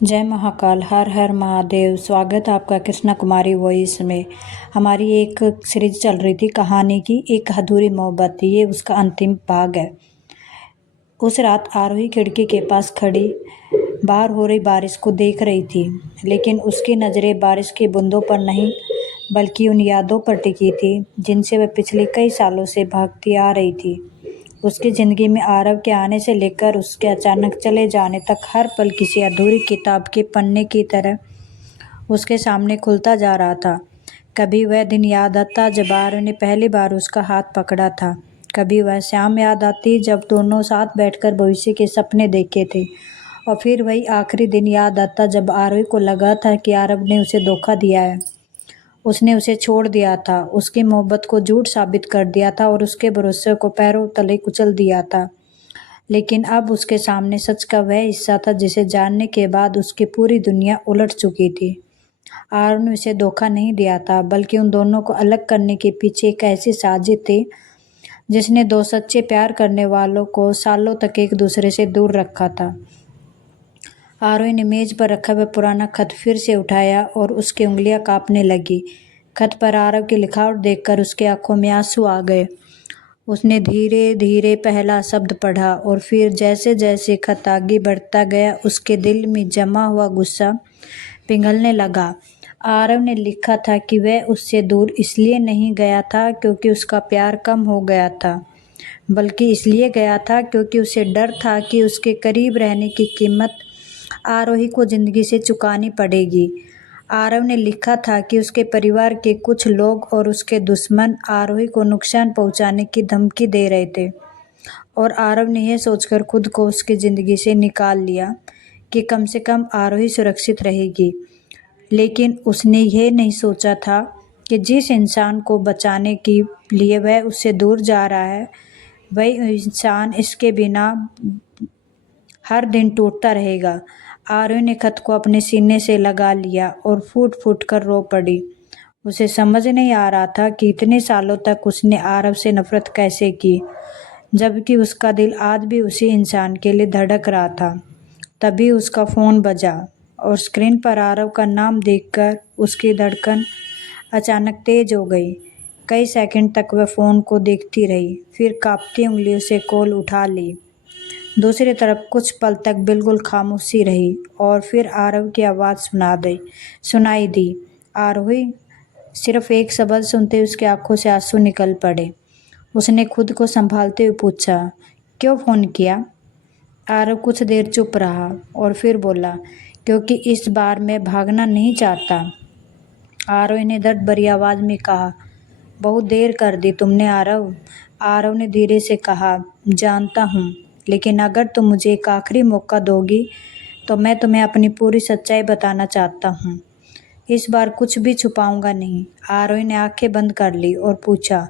जय महाकाल, हर हर महादेव। स्वागत है आपका कृष्णा कुमारी वॉइस में। हमारी एक सीरीज चल रही थी कहानी की, एक अधूरी मोहब्बत। ये उसका अंतिम भाग है। उस रात आरोही खिड़की के पास खड़ी बाहर हो रही बारिश को देख रही थी, लेकिन उसकी नज़रें बारिश की बूंदों पर नहीं बल्कि उन यादों पर टिकी थी जिनसे वह पिछले कई सालों से भागती आ रही थी। उसकी ज़िंदगी में आरव के आने से लेकर उसके अचानक चले जाने तक हर पल किसी अधूरी किताब के पन्ने की तरह उसके सामने खुलता जा रहा था। कभी वह दिन याद आता जब आरव ने पहली बार उसका हाथ पकड़ा था, कभी वह शाम याद आती जब दोनों साथ बैठकर भविष्य के सपने देखे थे, और फिर वही आखिरी दिन याद आता जब आरव को लगा था कि आरव ने उसे धोखा दिया है। उसने उसे छोड़ दिया था, उसकी मोहब्बत को झूठ साबित कर दिया था और उसके भरोसे को पैरों तले कुचल दिया था। लेकिन अब उसके सामने सच का वह हिस्सा था जिसे जानने के बाद उसकी पूरी दुनिया उलट चुकी थी। आरव ने उसे धोखा नहीं दिया था, बल्कि उन दोनों को अलग करने के पीछे एक ऐसी साजिश थी जिसने दो सच्चे प्यार करने वालों को सालों तक एक दूसरे से दूर रखा था। आरोही ने मेज पर रखा वह पुराना खत फिर से उठाया और उसकी उंगलियां कांपने लगी। खत पर आरव की लिखावट देखकर उसकी आंखों में आंसू आ गए। उसने धीरे धीरे पहला शब्द पढ़ा और फिर जैसे जैसे खत आगे बढ़ता गया उसके दिल में जमा हुआ गुस्सा पिघलने लगा। आरव ने लिखा था कि वह उससे दूर इसलिए नहीं गया था क्योंकि उसका प्यार कम हो गया था, बल्कि इसलिए गया था क्योंकि उसे डर था कि उसके करीब रहने की कीमत आरोही को जिंदगी से चुकानी पड़ेगी। आरव ने लिखा था कि उसके परिवार के कुछ लोग और उसके दुश्मन आरोही को नुकसान पहुंचाने की धमकी दे रहे थे, और आरव ने यह सोचकर खुद को उसकी ज़िंदगी से निकाल लिया कि कम से कम आरोही सुरक्षित रहेगी। लेकिन उसने यह नहीं सोचा था कि जिस इंसान को बचाने के लिए वह उससे दूर जा रहा है, वही इंसान इसके बिना हर दिन टूटता रहेगा। आरव ने खत को अपने सीने से लगा लिया और फूट फूट कर रो पड़ी। उसे समझ नहीं आ रहा था कि इतने सालों तक उसने आरव से नफरत कैसे की, जबकि उसका दिल आज भी उसी इंसान के लिए धड़क रहा था। तभी उसका फ़ोन बजा और स्क्रीन पर आरव का नाम देखकर उसकी धड़कन अचानक तेज हो गई। कई सेकंड तक वह फ़ोन को देखती रही, फिर कांपती उंगलियों से कॉल उठा ली। दूसरी तरफ कुछ पल तक बिल्कुल खामोशी रही और फिर आरव की आवाज़ सुनाई दी। आरोही। सिर्फ एक शब्द सुनते ही उसकी आंखों से आंसू निकल पड़े। उसने खुद को संभालते हुए पूछा, क्यों फ़ोन किया? आरव कुछ देर चुप रहा और फिर बोला, क्योंकि इस बार मैं भागना नहीं चाहता। आरव ने दर्द भरी आवाज़ में कहा, बहुत देर कर दी तुमने आरव। आरव ने धीरे से कहा, जानता हूँ, लेकिन अगर तुम मुझे एक आखिरी मौका दोगी तो मैं तुम्हें अपनी पूरी सच्चाई बताना चाहता हूँ। इस बार कुछ भी छुपाऊंगा नहीं। आरव ने आंखें बंद कर ली और पूछा,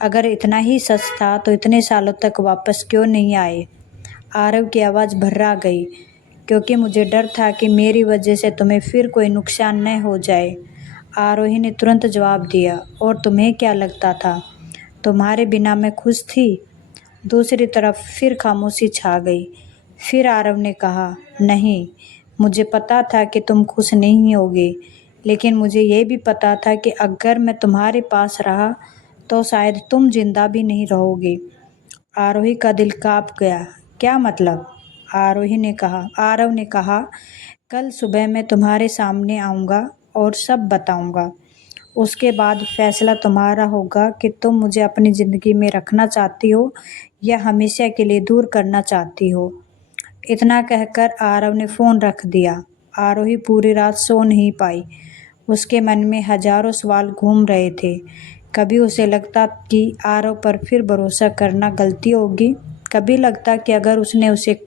अगर इतना ही सच था तो इतने सालों तक वापस क्यों नहीं आए? आरव की आवाज़ भर्रा गई, क्योंकि मुझे डर था कि मेरी वजह से तुम्हें फिर कोई नुकसान न हो जाए। आरोही ने तुरंत जवाब दिया, और तुम्हें क्या लगता था तुम्हारे बिना मैं खुश थी? दूसरी तरफ फिर खामोशी छा गई। फिर आरव ने कहा, नहीं, मुझे पता था कि तुम खुश नहीं होगे, लेकिन मुझे ये भी पता था कि अगर मैं तुम्हारे पास रहा तो शायद तुम जिंदा भी नहीं रहोगे। आरोही का दिल कांप गया। क्या मतलब? आरव ने कहा, कल सुबह मैं तुम्हारे सामने आऊँगा और सब बताऊँगा। उसके बाद फैसला तुम्हारा होगा कि तुम मुझे अपनी ज़िंदगी में रखना चाहती हो या हमेशा के लिए दूर करना चाहती हो। इतना कहकर आरव ने फ़ोन रख दिया। आरोही पूरी रात सो नहीं पाई। उसके मन में हजारों सवाल घूम रहे थे। कभी उसे लगता कि आरव पर फिर भरोसा करना गलती होगी, कभी लगता कि अगर उसने उसे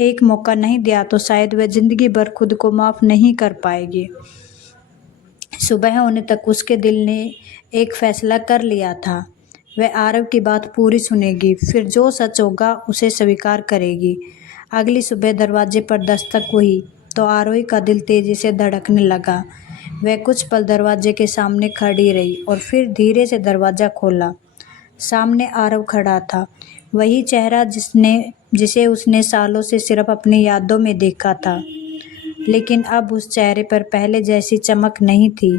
एक मौका नहीं दिया तो शायद वह ज़िंदगी भर खुद को माफ़ नहीं कर पाएगी। सुबह होने तक उसके दिल ने एक फैसला कर लिया था। वह आरव की बात पूरी सुनेगी, फिर जो सच होगा उसे स्वीकार करेगी। अगली सुबह दरवाजे पर दस्तक हुई तो आरोही का दिल तेजी से धड़कने लगा। वह कुछ पल दरवाजे के सामने खड़ी रही और फिर धीरे से दरवाज़ा खोला। सामने आरव खड़ा था, वही चेहरा जिसे उसने सालों से सिर्फ अपनी यादों में देखा था। लेकिन अब उस चेहरे पर पहले जैसी चमक नहीं थी।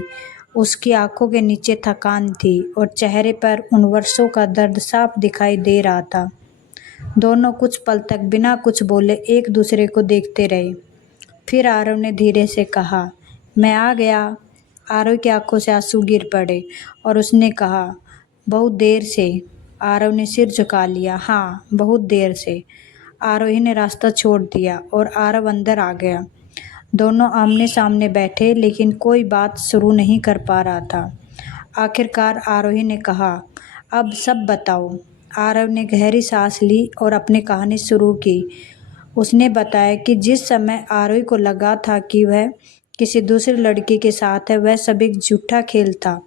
उसकी आंखों के नीचे थकान थी और चेहरे पर उन वर्षों का दर्द साफ दिखाई दे रहा था। दोनों कुछ पल तक बिना कुछ बोले एक दूसरे को देखते रहे। फिर आरव ने धीरे से कहा, मैं आ गया। आरव की आंखों से आंसू गिर पड़े और उसने कहा, बहुत देर से। आरव ने सिर झुका लिया, हाँ बहुत देर से। आरोही ने रास्ता छोड़ दिया और आरव अंदर आ गया। दोनों आमने सामने बैठे लेकिन कोई बात शुरू नहीं कर पा रहा था। आखिरकार आरोही ने कहा, अब सब बताओ। आरव ने गहरी सांस ली और अपनी कहानी शुरू की। उसने बताया कि जिस समय आरोही को लगा था कि वह किसी दूसरी लड़की के साथ है, वह सब एक झूठा खेल था।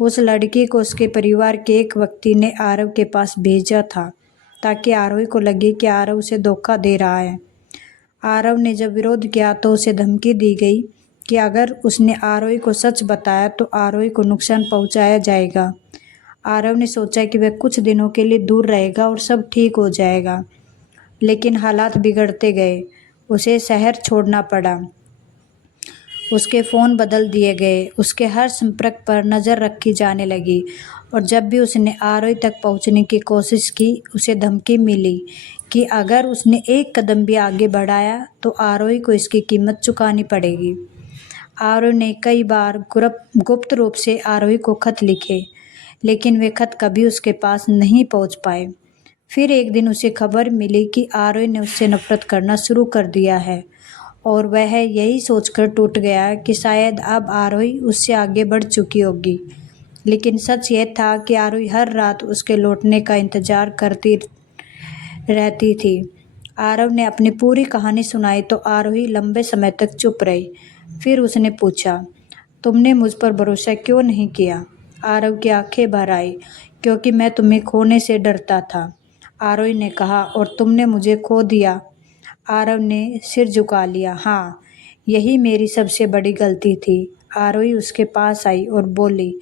उस लड़की को उसके परिवार के एक व्यक्ति ने आरव के पास भेजा था ताकि आरोही को लगे कि आरव उसे धोखा दे रहा है। आरव ने जब विरोध किया तो उसे धमकी दी गई कि अगर उसने आरोही को सच बताया तो आरोही को नुकसान पहुंचाया जाएगा। आरव ने सोचा कि वह कुछ दिनों के लिए दूर रहेगा और सब ठीक हो जाएगा, लेकिन हालात बिगड़ते गए। उसे शहर छोड़ना पड़ा। उसके फ़ोन बदल दिए गए, उसके हर संपर्क पर नज़र रखी जाने लगी और जब भी उसने आरोही तक पहुंचने की कोशिश की, उसे धमकी मिली कि अगर उसने एक कदम भी आगे बढ़ाया तो आरोही को इसकी कीमत चुकानी पड़ेगी। आरोही ने कई बार गुप्त रूप से आरोही को खत लिखे, लेकिन वे खत कभी उसके पास नहीं पहुंच पाए। फिर एक दिन उसे खबर मिली कि आरोही ने उससे नफरत करना शुरू कर दिया है और वह यही सोचकर टूट गया कि शायद अब आरोही उससे आगे बढ़ चुकी होगी। लेकिन सच यह था कि आरोही हर रात उसके लौटने का इंतजार करती रहती थी। आरव ने अपनी पूरी कहानी सुनाई तो आरोही लंबे समय तक चुप रही। फिर उसने पूछा, तुमने मुझ पर भरोसा क्यों नहीं किया? आरव की आंखें भर आई, क्योंकि मैं तुम्हें खोने से डरता था। आरोही ने कहा, और तुमने मुझे खो दिया? आरव ने सिर झुका लिया, हाँ, यही मेरी सबसे बड़ी गलती थी। आरोही उसके पास आई और बोली,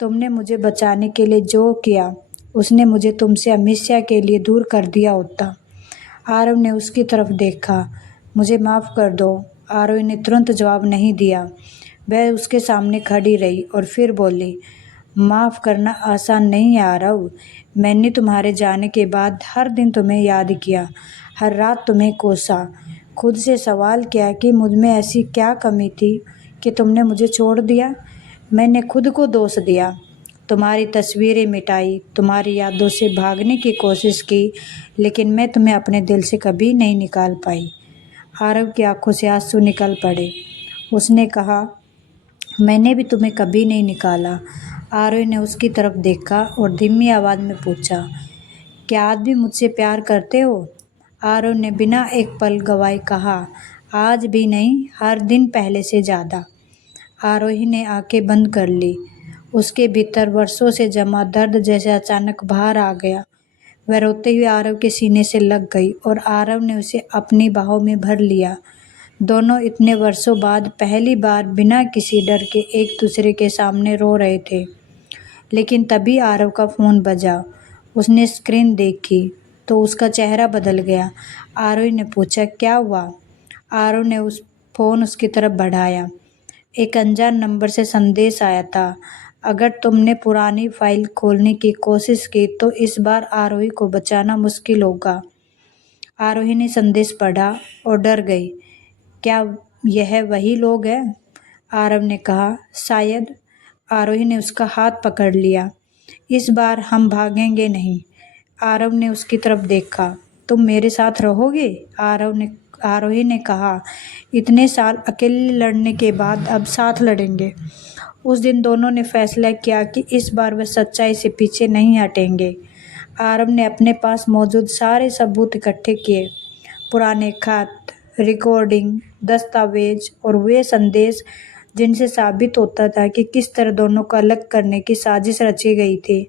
तुमने मुझे बचाने के लिए जो किया, उसने मुझे तुमसे हमेशा के लिए दूर कर दिया होता। आरव ने उसकी तरफ देखा। मुझे माफ़ कर दो। आरोही ने तुरंत जवाब नहीं दिया। वह उसके सामने खड़ी रही और फिर बोली, माफ़ करना आसान नहीं है आरव। मैंने तुम्हारे जाने के बाद हर दिन तुम्हें याद किया, हर रात तुम्हें कोसा, खुद से सवाल किया कि मुझ में ऐसी क्या कमी थी कि तुमने मुझे छोड़ दिया। मैंने खुद को दोष दिया, तुम्हारी तस्वीरें मिटाई, तुम्हारी यादों से भागने की कोशिश की, लेकिन मैं तुम्हें अपने दिल से कभी नहीं निकाल पाई। आरव की आंखों से आंसू निकल पड़े। उसने कहा, मैंने भी तुम्हें कभी नहीं निकाला। आरव ने उसकी तरफ देखा और धीमी आवाज़ में पूछा, क्या आज भी मुझसे प्यार करते हो? आरव ने बिना एक पल गवाए कहा, आज भी नहीं, हर दिन पहले से ज़्यादा। आरोही ने आंखें बंद कर ली। उसके भीतर वर्षों से जमा दर्द जैसे अचानक बाहर आ गया। वह रोते हुए आरव के सीने से लग गई और आरव ने उसे अपनी बाहों में भर लिया। दोनों इतने वर्षों बाद पहली बार बिना किसी डर के एक दूसरे के सामने रो रहे थे। लेकिन तभी आरव का फ़ोन बजा। उसने स्क्रीन देखी तो उसका चेहरा बदल गया। आरव ने पूछा, क्या हुआ? आरव ने फ़ोन उसकी तरफ बढ़ाया। एक अनजान नंबर से संदेश आया था, अगर तुमने पुरानी फाइल खोलने की कोशिश की तो इस बार आरोही को बचाना मुश्किल होगा। आरोही ने संदेश पढ़ा और डर गई। क्या यह वही लोग हैं? आरव ने कहा, शायद। आरोही ने उसका हाथ पकड़ लिया। इस बार हम भागेंगे नहीं। आरव ने उसकी तरफ देखा। तुम मेरे साथ रहोगे? आरोही ने कहा, इतने साल अकेले लड़ने के बाद अब साथ लड़ेंगे। उस दिन दोनों ने फैसला किया कि इस बार वे सच्चाई से पीछे नहीं हटेंगे। आरव ने अपने पास मौजूद सारे सबूत इकट्ठे किए, पुराने खत, रिकॉर्डिंग, दस्तावेज और वे संदेश जिनसे साबित होता था कि किस तरह दोनों को अलग करने की साजिश रची गई थी।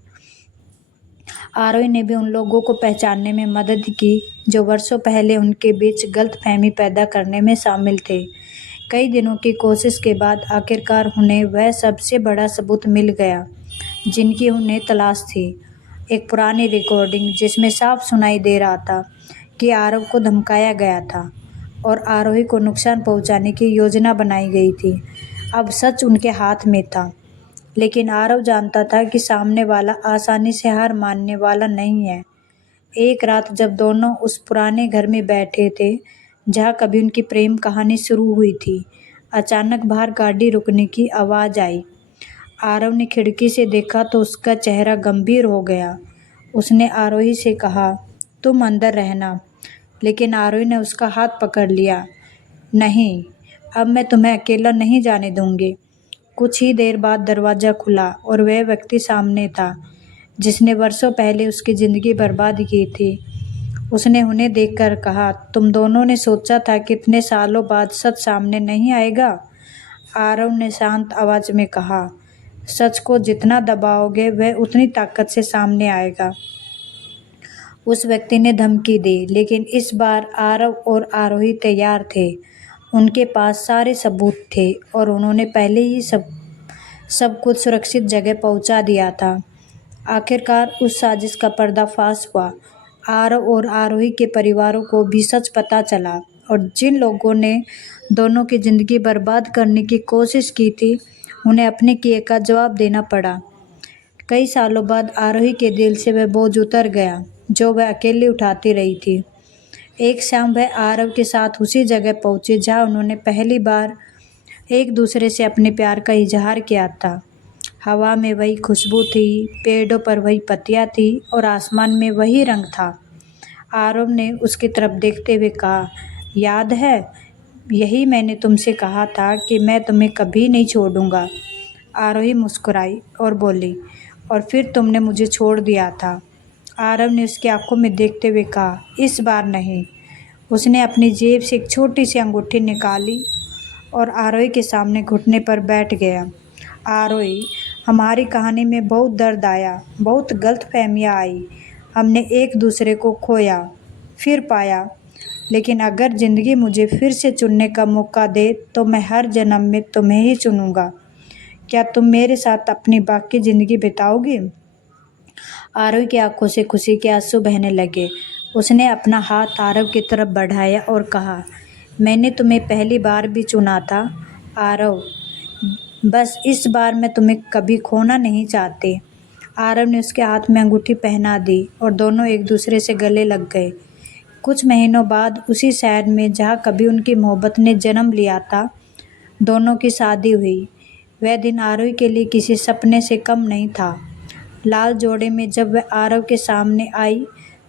आरोही ने भी उन लोगों को पहचानने में मदद की जो वर्षों पहले उनके बीच गलतफहमी पैदा करने में शामिल थे। कई दिनों की कोशिश के बाद आखिरकार उन्हें वह सबसे बड़ा सबूत मिल गया जिनकी उन्हें तलाश थी। एक पुरानी रिकॉर्डिंग जिसमें साफ सुनाई दे रहा था कि आरव को धमकाया गया था। और आरोही को नुकसान पहुंचाने की योजना बनाई गई थी। अब सच उनके हाथ में था, लेकिन आरव जानता था कि सामने वाला आसानी से हार मानने वाला नहीं है। एक रात जब दोनों उस पुराने घर में बैठे थे जहाँ कभी उनकी प्रेम कहानी शुरू हुई थी, अचानक बाहर गाड़ी रुकने की आवाज़ आई। आरव ने खिड़की से देखा तो उसका चेहरा गंभीर हो गया। उसने आरोही से कहा, तुम अंदर रहना, लेकिन आरोही ने उसका हाथ पकड़ लिया। नहीं, अब मैं तुम्हें अकेला नहीं जाने दूंगी। कुछ ही देर बाद दरवाज़ा खुला और वह व्यक्ति सामने था जिसने वर्षों पहले उसकी ज़िंदगी बर्बाद की थी। उसने उन्हें देखकर कहा, तुम दोनों ने सोचा था कि इतने सालों बाद सच सामने नहीं आएगा? आरव ने शांत आवाज़ में कहा, सच को जितना दबाओगे वह उतनी ताकत से सामने आएगा। उस व्यक्ति ने धमकी दी, लेकिन इस बार आरव और आरोही तैयार थे। उनके पास सारे सबूत थे और उन्होंने पहले ही सब कुछ सुरक्षित जगह पहुंचा दिया था। आखिरकार उस साजिश का पर्दाफाश हुआ। आरव और आरोही के परिवारों को भी सच पता चला और जिन लोगों ने दोनों की ज़िंदगी बर्बाद करने की कोशिश की थी, उन्हें अपने किए का जवाब देना पड़ा। कई सालों बाद आरोही के दिल से वह बोझ उतर गया जो वह अकेली उठाती रही थी। एक शाम वह आरव के साथ उसी जगह पहुंची जहां उन्होंने पहली बार एक दूसरे से अपने प्यार का इजहार किया था। हवा में वही खुशबू थी, पेड़ों पर वही पत्तियां थी और आसमान में वही रंग था। आरव ने उसकी तरफ देखते हुए कहा, याद है, यही मैंने तुमसे कहा था कि मैं तुम्हें कभी नहीं छोड़ूंगा। आरोही मुस्कुराई और बोली, और फिर तुमने मुझे छोड़ दिया था। आरव ने उसकी आंखों में देखते हुए कहा, इस बार नहीं। उसने अपनी जेब से एक छोटी सी अंगूठी निकाली और आरोही के सामने घुटने पर बैठ गया। आरोही, हमारी कहानी में बहुत दर्द आया, बहुत गलतफहमियाँ आई। हमने एक दूसरे को खोया, फिर पाया, लेकिन अगर ज़िंदगी मुझे फिर से चुनने का मौका दे तो मैं हर जन्म में तुम्हें ही चुनूंगा। क्या तुम मेरे साथ अपनी बाकी ज़िंदगी बिताओगी? आरव की आंखों से खुशी के आंसू बहने लगे। उसने अपना हाथ आरव की तरफ बढ़ाया और कहा, मैंने तुम्हें पहली बार भी चुना था आरव, बस इस बार मैं तुम्हें कभी खोना नहीं चाहती। आरव ने उसके हाथ में अंगूठी पहना दी और दोनों एक दूसरे से गले लग गए। कुछ महीनों बाद उसी शहर में जहाँ कभी उनकी मोहब्बत ने जन्म लिया था, दोनों की शादी हुई। वह दिन आरोही के लिए किसी सपने से कम नहीं था। लाल जोड़े में जब वह आरव के सामने आई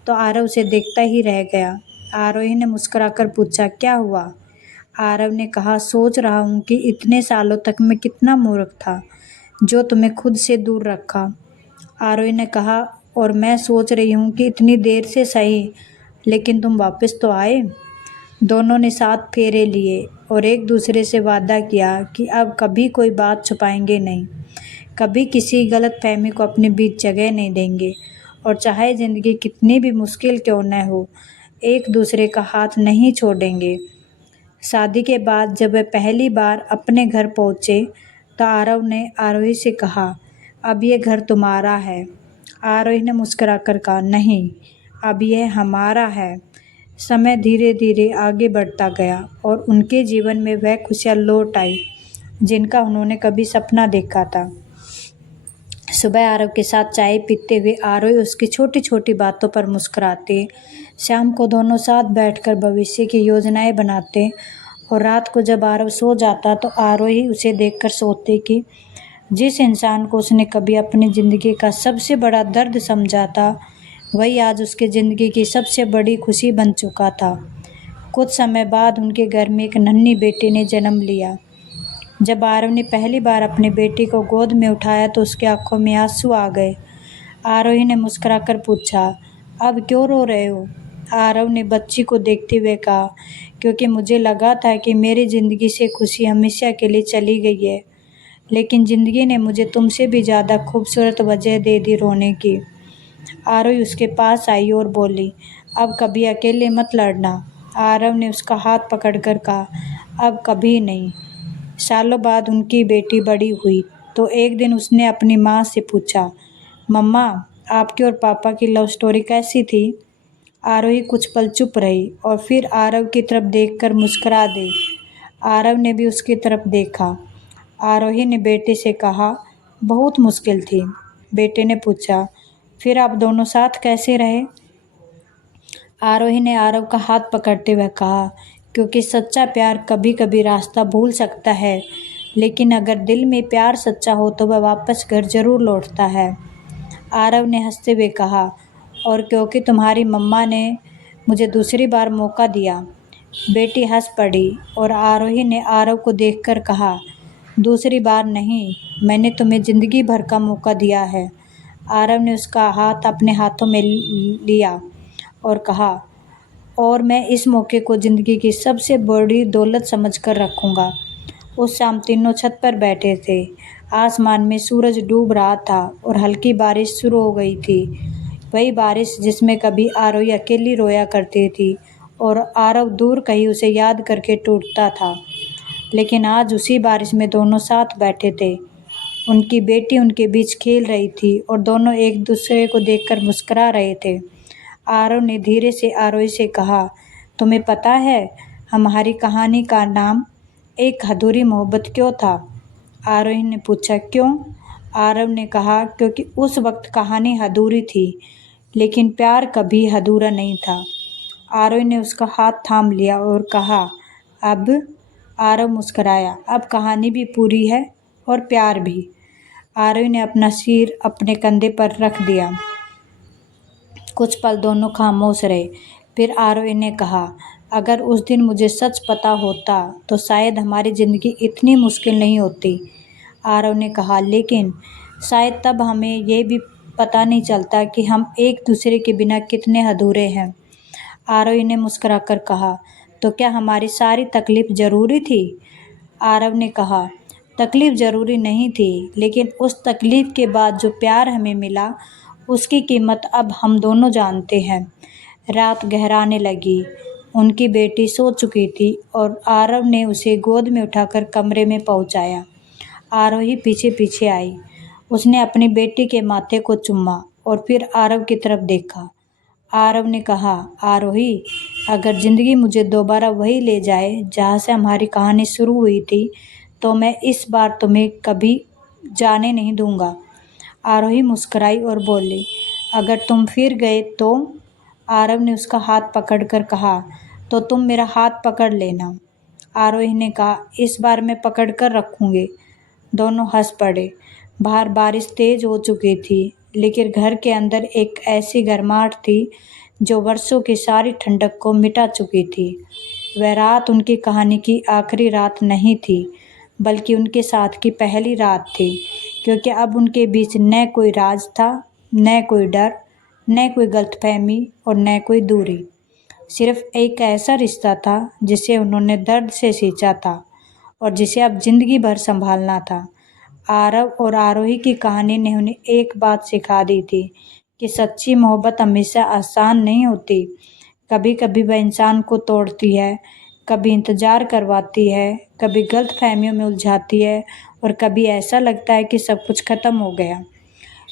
तो आरव उसे देखता ही रह गया। आरोही ने मुस्कुराकर पूछा, क्या हुआ? आरव ने कहा, सोच रहा हूँ कि इतने सालों तक मैं कितना मूर्ख था जो तुम्हें खुद से दूर रखा। आरोही ने कहा, और मैं सोच रही हूँ कि इतनी देर से सही, लेकिन तुम वापस तो आए। दोनों ने 7 फेरे लिए और एक दूसरे से वादा किया कि अब कभी कोई बात छुपाएंगे नहीं, कभी किसी गलतफहमी को अपने बीच जगह नहीं देंगे, और चाहे ज़िंदगी कितनी भी मुश्किल क्यों न हो, एक दूसरे का हाथ नहीं छोड़ेंगे। शादी के बाद जब वे पहली बार अपने घर पहुँचे तो आरव ने आरोही से कहा, अब ये घर तुम्हारा है। आरोही ने मुस्कुराकर कहा, नहीं, अब यह हमारा है। समय धीरे धीरे आगे बढ़ता गया और उनके जीवन में वह खुशियाँ लौट आई जिनका उन्होंने कभी सपना देखा था। सुबह आरव के साथ चाय पीते हुए आरोही उसकी छोटी छोटी बातों पर मुस्कुराते। शाम को दोनों साथ बैठकर भविष्य की योजनाएं बनाते और रात को जब आरव सो जाता तो आरोही उसे देखकर सोचती कि जिस इंसान को उसने कभी अपनी ज़िंदगी का सबसे बड़ा दर्द समझा था, वही आज उसकी ज़िंदगी की सबसे बड़ी खुशी बन चुका था। कुछ समय बाद उनके घर में एक नन्ही बेटी ने जन्म लिया। जब आरव ने पहली बार अपनी बेटी को गोद में उठाया तो उसकी आंखों में आंसू आ गए। आरोही ने मुस्कुराकर पूछा, अब क्यों रो रहे हो? आरव ने बच्ची को देखते हुए कहा, क्योंकि मुझे लगा था कि मेरी ज़िंदगी से खुशी हमेशा के लिए चली गई है, लेकिन ज़िंदगी ने मुझे तुमसे भी ज़्यादा खूबसूरत वजह दे दी रोने की। आरोही उसके पास आई और बोली, अब कभी अकेले मत लड़ना। आरव ने उसका हाथ पकड़कर कहा, अब कभी नहीं। सालों बाद उनकी बेटी बड़ी हुई तो एक दिन उसने अपनी माँ से पूछा, मम्मा, आपकी और पापा की लव स्टोरी कैसी थी? आरोही कुछ पल चुप रही और फिर आरव की तरफ देखकर मुस्कुरा दी। आरव ने भी उसकी तरफ देखा। आरोही ने बेटे से कहा, बहुत मुश्किल थी। बेटे ने पूछा, फिर आप दोनों साथ कैसे रहे? आरोही ने आरव का हाथ पकड़ते हुए कहा, क्योंकि सच्चा प्यार कभी कभी रास्ता भूल सकता है, लेकिन अगर दिल में प्यार सच्चा हो तो वह वापस घर जरूर लौटता है। आरव ने हंसते हुए कहा, और क्योंकि तुम्हारी मम्मा ने मुझे दूसरी बार मौका दिया। बेटी हंस पड़ी और आरोही ने आरव को देखकर कहा, दूसरी बार नहीं, मैंने तुम्हें जिंदगी भर का मौका दिया है। आरव ने उसका हाथ अपने हाथों में लिया और कहा, और मैं इस मौके को ज़िंदगी की सबसे बड़ी दौलत समझकर रखूँगा। उस शाम तीनों छत पर बैठे थे। आसमान में सूरज डूब रहा था और हल्की बारिश शुरू हो गई थी। वही बारिश जिसमें कभी आरोही अकेली रोया करती थी और आरव दूर कहीं उसे याद करके टूटता था। लेकिन आज उसी बारिश में दोनों साथ बैठे थे। उनकी बेटी उनके बीच खेल रही थी और दोनों एक दूसरे को देखकर मुस्कुरा रहे थे। आरव ने धीरे से आरोही से कहा, तुम्हें पता है हमारी कहानी का नाम एक अधूरी मोहब्बत क्यों था? आरोही ने पूछा, क्यों? आरव ने कहा, क्योंकि उस वक्त कहानी अधूरी थी, लेकिन प्यार कभी अधूरा नहीं था। आरोही ने उसका हाथ थाम लिया और कहा, अब? आरव मुस्कुराया, अब कहानी भी पूरी है और प्यार भी। आरोही ने अपना सिर अपने कंधे पर रख दिया। कुछ पल दोनों खामोश रहे। फिर आरोही ने कहा, अगर उस दिन मुझे सच पता होता तो शायद हमारी ज़िंदगी इतनी मुश्किल नहीं होती। आरव ने कहा, लेकिन शायद तब हमें यह भी पता नहीं चलता कि हम एक दूसरे के बिना कितने अधूरे हैं। आरोही ने मुस्कुराकर कहा, तो क्या हमारी सारी तकलीफ ज़रूरी थी? आरव ने कहा, तकलीफ ज़रूरी नहीं थी, लेकिन उस तकलीफ के बाद जो प्यार हमें मिला उसकी कीमत अब हम दोनों जानते हैं। रात गहराने लगी। उनकी बेटी सो चुकी थी और आरव ने उसे गोद में उठाकर कमरे में पहुंचाया। आरोही पीछे पीछे आई। उसने अपनी बेटी के माथे को चूमा और फिर आरव की तरफ देखा। आरव ने कहा, आरोही, अगर ज़िंदगी मुझे दोबारा वही ले जाए जहाँ से हमारी कहानी शुरू हुई थी, तो मैं इस बार तुम्हें कभी जाने नहीं दूंगा। आरोही मुस्कुराई और बोली, अगर तुम फिर गए तो? आरव ने उसका हाथ पकड़कर कहा, तो तुम मेरा हाथ पकड़ लेना। आरोही ने कहा, इस बार मैं पकड़ कर रखूँगी। दोनों हंस पड़े। बाहर बारिश तेज हो चुकी थी, लेकिन घर के अंदर एक ऐसी गर्माहट थी जो वर्षों की सारी ठंडक को मिटा चुकी थी। वह रात उनकी कहानी की आखिरी रात नहीं थी, बल्कि उनके साथ की पहली रात थी, क्योंकि अब उनके बीच न कोई राज था, न कोई डर, न कोई गलतफहमी और न कोई दूरी। सिर्फ एक ऐसा रिश्ता था जिसे उन्होंने दर्द से सींचा था और जिसे अब जिंदगी भर संभालना था। आरव और आरोही की कहानी ने उन्हें एक बात सिखा दी थी कि सच्ची मोहब्बत हमेशा आसान नहीं होती। कभी कभी वह इंसान को तोड़ती है, कभी इंतज़ार करवाती है, कभी गलतफहमियों में उलझाती है और कभी ऐसा लगता है कि सब कुछ ख़त्म हो गया।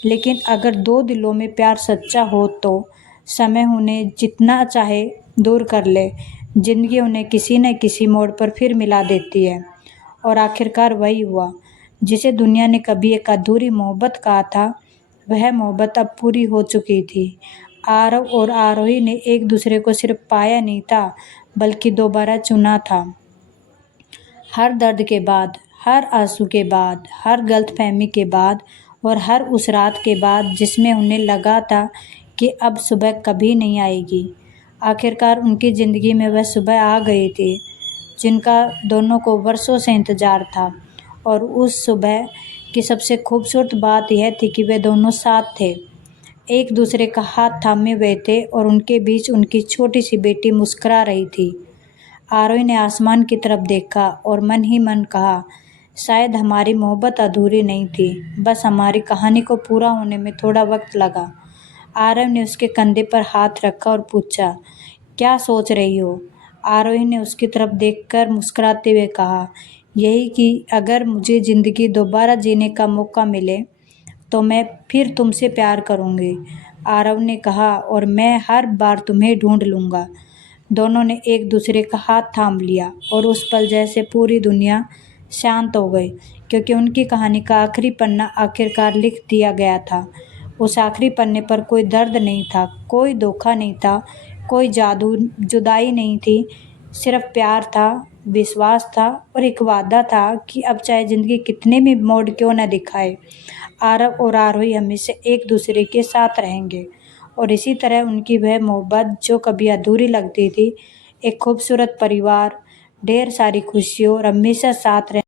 लेकिन अगर दो दिलों में प्यार सच्चा हो तो समय उन्हें जितना चाहे दूर कर ले, ज़िंदगी उन्हें किसी न किसी मोड़ पर फिर मिला देती है। और आखिरकार वही हुआ जिसे दुनिया ने कभी एक अधूरी मोहब्बत कहा था, वह मोहब्बत अब पूरी हो चुकी थी। आरव और आरोही ने एक दूसरे को सिर्फ पाया नहीं था, बल्कि दोबारा चुना था। हर दर्द के बाद, हर आंसू के बाद, हर गलतफहमी के बाद और हर उस रात के बाद जिसमें उन्हें लगा था कि अब सुबह कभी नहीं आएगी। आखिरकार उनकी ज़िंदगी में वह सुबह आ गई थी जिनका दोनों को वर्षों से इंतज़ार था। और उस सुबह की सबसे खूबसूरत बात यह थी कि वे दोनों साथ थे, एक दूसरे का हाथ थामे हुए थे और उनके बीच उनकी छोटी सी बेटी मुस्कुरा रही थी। आरोही ने आसमान की तरफ देखा और मन ही मन कहा, शायद हमारी मोहब्बत अधूरी नहीं थी, बस हमारी कहानी को पूरा होने में थोड़ा वक्त लगा। आरव ने उसके कंधे पर हाथ रखा और पूछा, क्या सोच रही हो? आरोही ने उसकी तरफ देखकर मुस्कुराते हुए कहा, यही कि अगर मुझे ज़िंदगी दोबारा जीने का मौका मिले तो मैं फिर तुमसे प्यार करूँगी। आरव ने कहा, और मैं हर बार तुम्हें ढूंढ लूँगा। दोनों ने एक दूसरे का हाथ थाम लिया और उस पल जैसे पूरी दुनिया शांत हो गई, क्योंकि उनकी कहानी का आखिरी पन्ना आखिरकार लिख दिया गया था। उस आखिरी पन्ने पर कोई दर्द नहीं था, कोई धोखा नहीं था, कोई जादू जुदाई नहीं थी, सिर्फ प्यार था, विश्वास था और एक वादा था कि अब चाहे ज़िंदगी कितने भी मोड़ क्यों न दिखाए, आरव और आरोही हमेशा एक दूसरे के साथ रहेंगे। और इसी तरह उनकी वह मोहब्बत जो कभी अधूरी लगती थी, एक खूबसूरत परिवार, ढेर सारी खुशियों और हमेशा साथ रह